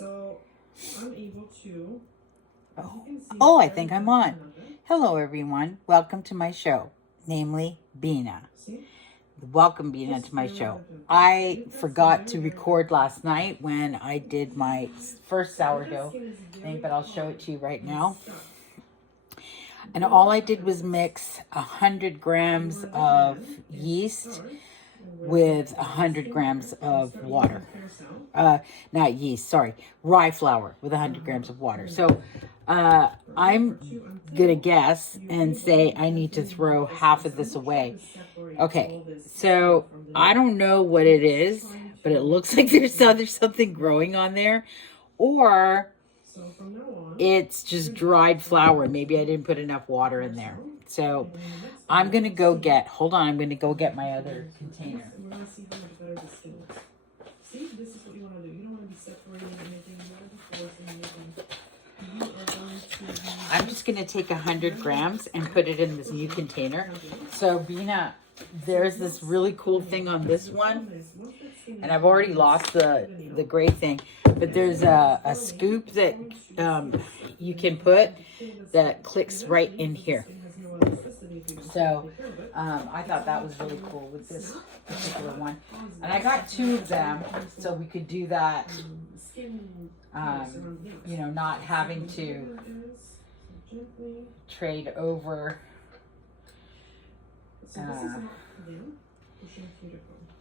So I'm able to. Oh, I think I'm on. Hello, everyone. Welcome to my show, namely Bina. Welcome, Bina, to my show. I forgot to record last night when I did my first sourdough thing, but I'll show it to you right now. And all I did was mix 100 grams of yeast with 100 grams of water. Not yeast, sorry, rye flour with 100 grams of water. So I'm gonna guess and say I need to throw half of this away. Okay, so I don't know what it is, but it looks like there's something growing on there, or it's just dried flour. Maybe I didn't put enough water in there. So I'm gonna go get, hold on, I'm gonna go get my other container. See, this is what you want to do. You don't want to be separating anything. You want to be forcing anything. You are going to... I'm just going to take 100 grams and put it in this new container. So, Bina, there's this really cool thing on this one. And I've already lost the gray thing. But there's a scoop that you can put that clicks right in here. So I thought that was really cool with this particular one. And I got 2 of them, so we could do that, you know, not having to trade over,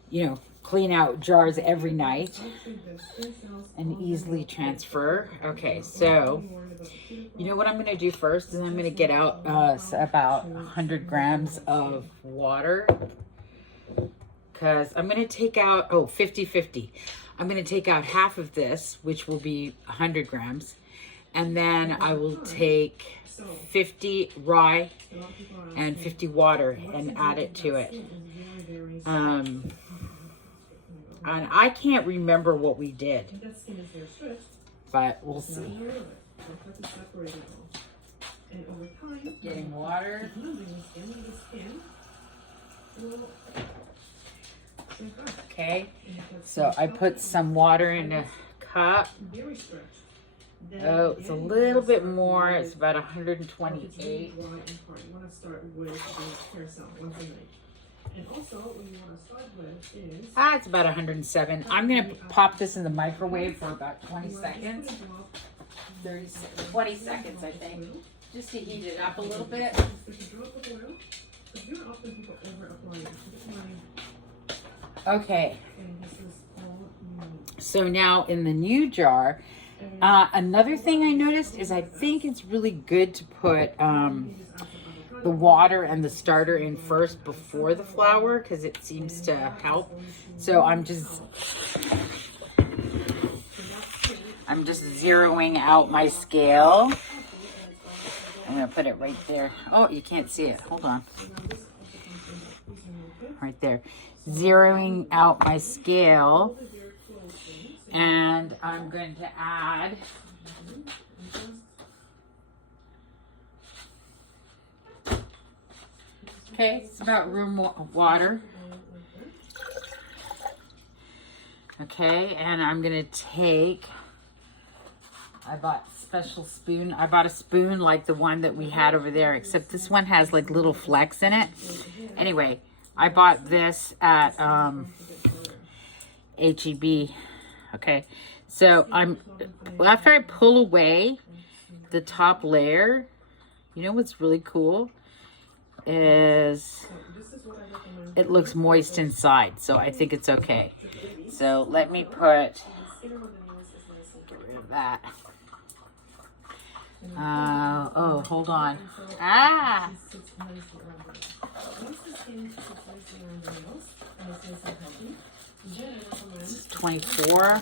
you know, clean out jars every night and easily transfer. Okay, so you know what I'm going to do first is I'm going to get out about 100 grams of water, because I'm going to take out 50-50. I'm going to take out half of this, which will be 100 grams, and then I will take 50 rye and 50 water and add it to it. And I can't remember what we did, but we'll see. Getting water. Okay, so I put some water in a cup. Oh, it's a little bit more. It's about 128. It's about 107. I'm going to pop this in the microwave for about 20 seconds. 20 seconds, I think. Just to heat it up a little bit. Okay. So now in the new jar, another thing I noticed is I think it's really good to put the water and the starter in first before the flour, because it seems to help. So I'm just zeroing out my scale. I'm going to put it right there. Oh, you can't see it. Hold on. Right there. Zeroing out my scale. And I'm going to add it's about room water. Okay, and I'm going to take, I bought special spoon. I bought a spoon like the one that we had over there, except this one has like little flecks in it. Anyway, I bought this at H-E-B. Okay, so after I pull away the top layer, you know what's really cool is it looks moist inside, so I think it's okay. So let me get rid of that. Oh, hold on. This is 24.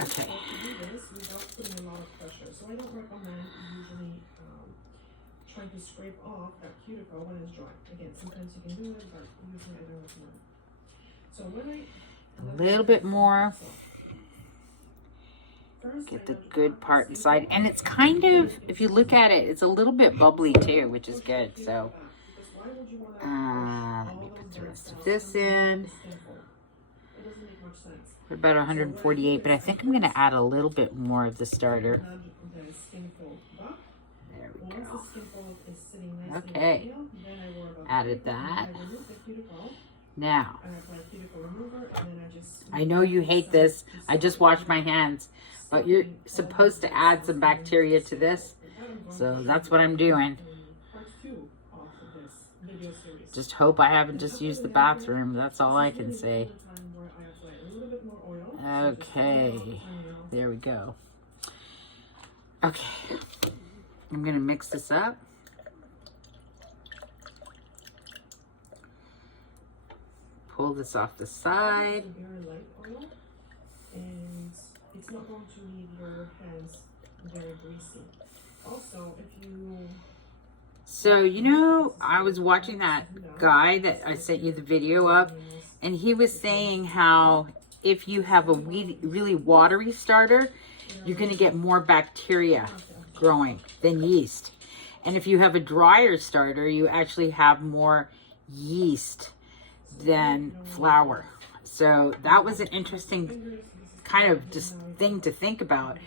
Okay. So I don't recommend usually trying to scrape off that cuticle when it's dry. Again, sometimes you can do it, but usually I don't recommend. So when a little bit more. get the good part inside. And it's kind of, if you look at it, it's a little bit bubbly too, which is good. So let me put the rest of this in. We're about 148, but I think I'm going to add a little bit more of the starter. There we go. Okay, added that. Now, I know you hate this. I just washed my hands, but you're supposed to add some bacteria to this. So that's what I'm doing. Just hope I haven't just used the bathroom. That's all I can say. Okay, there we go. Okay, I'm going to mix this up. Pull this off the side. And it's not going to leave your hands very greasy. Also, if you... So, you know, I was watching that guy that I sent you the video of, and he was saying how if you have a really watery starter, you're going to get more bacteria growing than yeast. And if you have a drier starter, you actually have more yeast than flour. So that was an interesting kind of just thing to think about.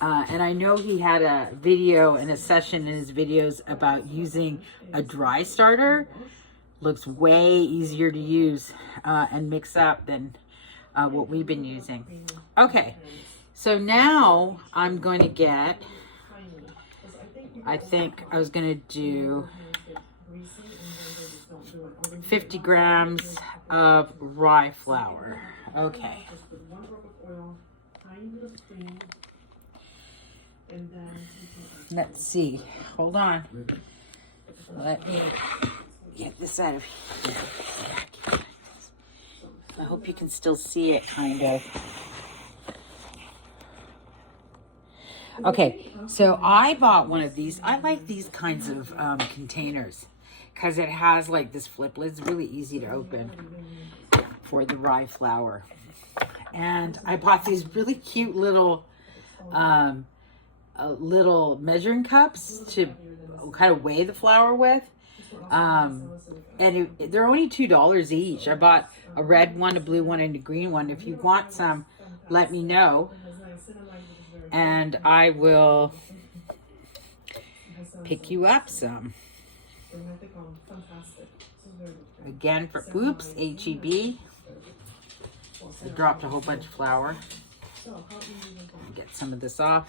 And I know he had a video and a session in his videos about using a dry starter. Looks way easier to use and mix up than what we've been using. Okay, so now I'm going to get, I think I was going to do 50 grams of rye flour. Okay. Let's see. Hold on. Let me get this out of here. I hope you can still see it, kind of. Okay, so I bought one of these. I like these kinds of containers because it has like this flip lid. It's really easy to open for the rye flour. And I bought these really cute little measuring cups to kind of weigh the flour with. And they're only $2 each. I bought a red one, a blue one, and a green one. If you want some, let me know. And I will pick you up some. Again, for oops, HEB. I dropped a whole bunch of flour. Get some of this off.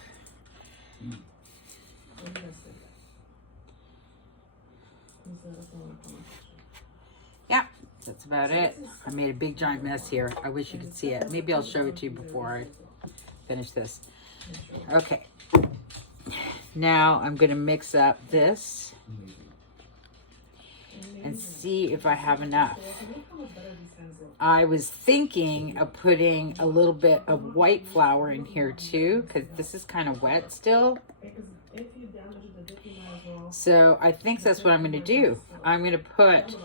Yeah, that's about it. I made a big giant mess here. I wish you could see it. Maybe I'll show it to you before I finish this. Okay. Now I'm going to mix up this and see if I have enough. I was thinking of putting a little bit of white flour in here too, because this is kind of wet still. So I think that's what I'm going to do. I'm going to put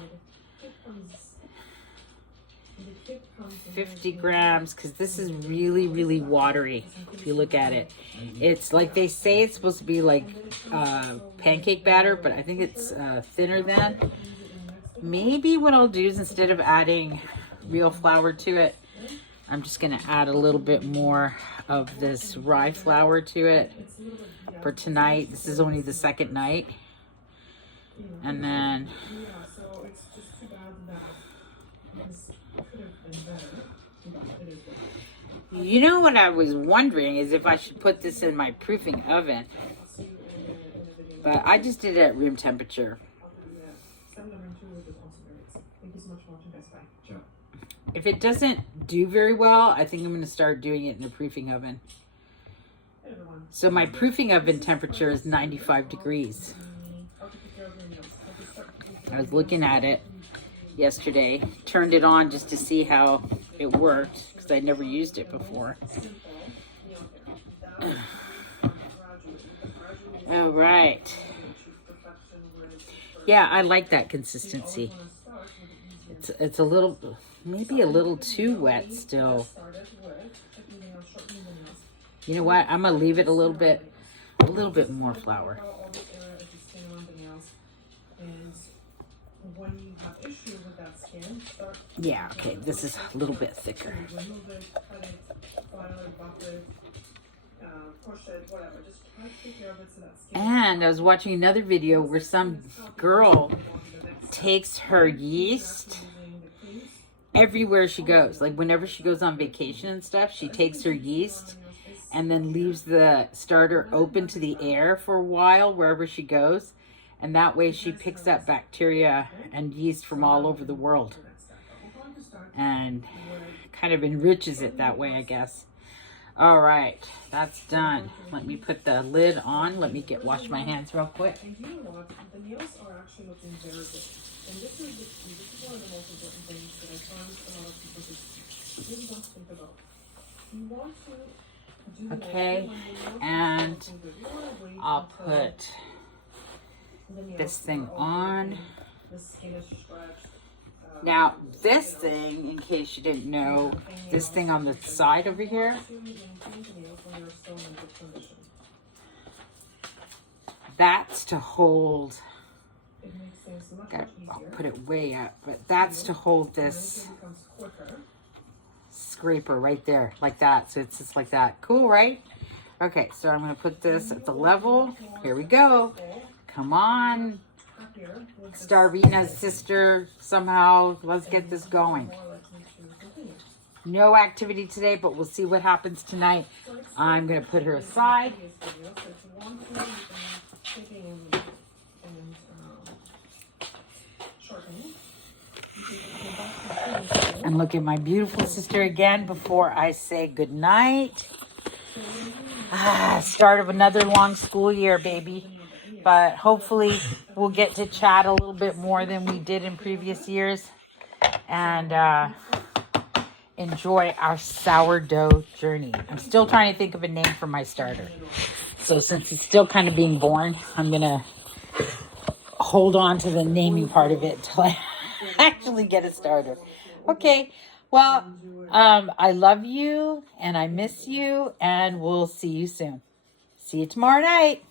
50 grams because this is really, really watery. If you look at it, it's like they say it's supposed to be like pancake batter, but I think it's thinner than. Maybe what I'll do is instead of adding real flour to it, I'm just going to add a little bit more of this rye flour to it for tonight. This is only the second night. And then you know what I was wondering is if I should put this in my proofing oven. But I just did it at room temperature. If it doesn't do very well, I think I'm going to start doing it in a proofing oven. So my proofing oven temperature is 95 degrees. I was looking at it yesterday, turned it on just to see how it worked because I'd never used it before. All right. Yeah, I like that consistency. It's a little, maybe a little too wet still. You know what? I'm gonna leave it a little bit more flour. Yeah, okay, this is a little bit thicker. And I was watching another video where some girl takes her yeast everywhere she goes. Like whenever she goes on vacation and stuff, she takes her yeast and then leaves the starter open to the air for a while wherever she goes. And that way she picks up bacteria and yeast from all over the world. And kind of enriches it that way, I guess. All right, that's done. Let me put the lid on. Let me wash my hands real quick. And you know what? The nails are actually looking very good. And this is the key. This is one of the most important things that I find a lot of people just really don't think about. You want to do okay, and I'll put this thing on. The skin is stretched. Now, this thing, in case you didn't know, this thing on the side over here, that's to hold, I'll put it way up, but that's to hold this scraper right there, like that. So it's just like that. Cool, right? Okay, so I'm going to put this at the level. Here we go. Come on. Starvina's sister, somehow, let's get this going. No activity today, but we'll see what happens tonight. I'm going to put her aside. And look at my beautiful sister again before I say goodnight. Start of another long school year, baby. But hopefully we'll get to chat a little bit more than we did in previous years. And enjoy our sourdough journey. I'm still trying to think of a name for my starter. So since it's still kind of being born, I'm going to hold on to the naming part of it till I actually get a starter. Okay. Well, I love you and I miss you and we'll see you soon. See you tomorrow night.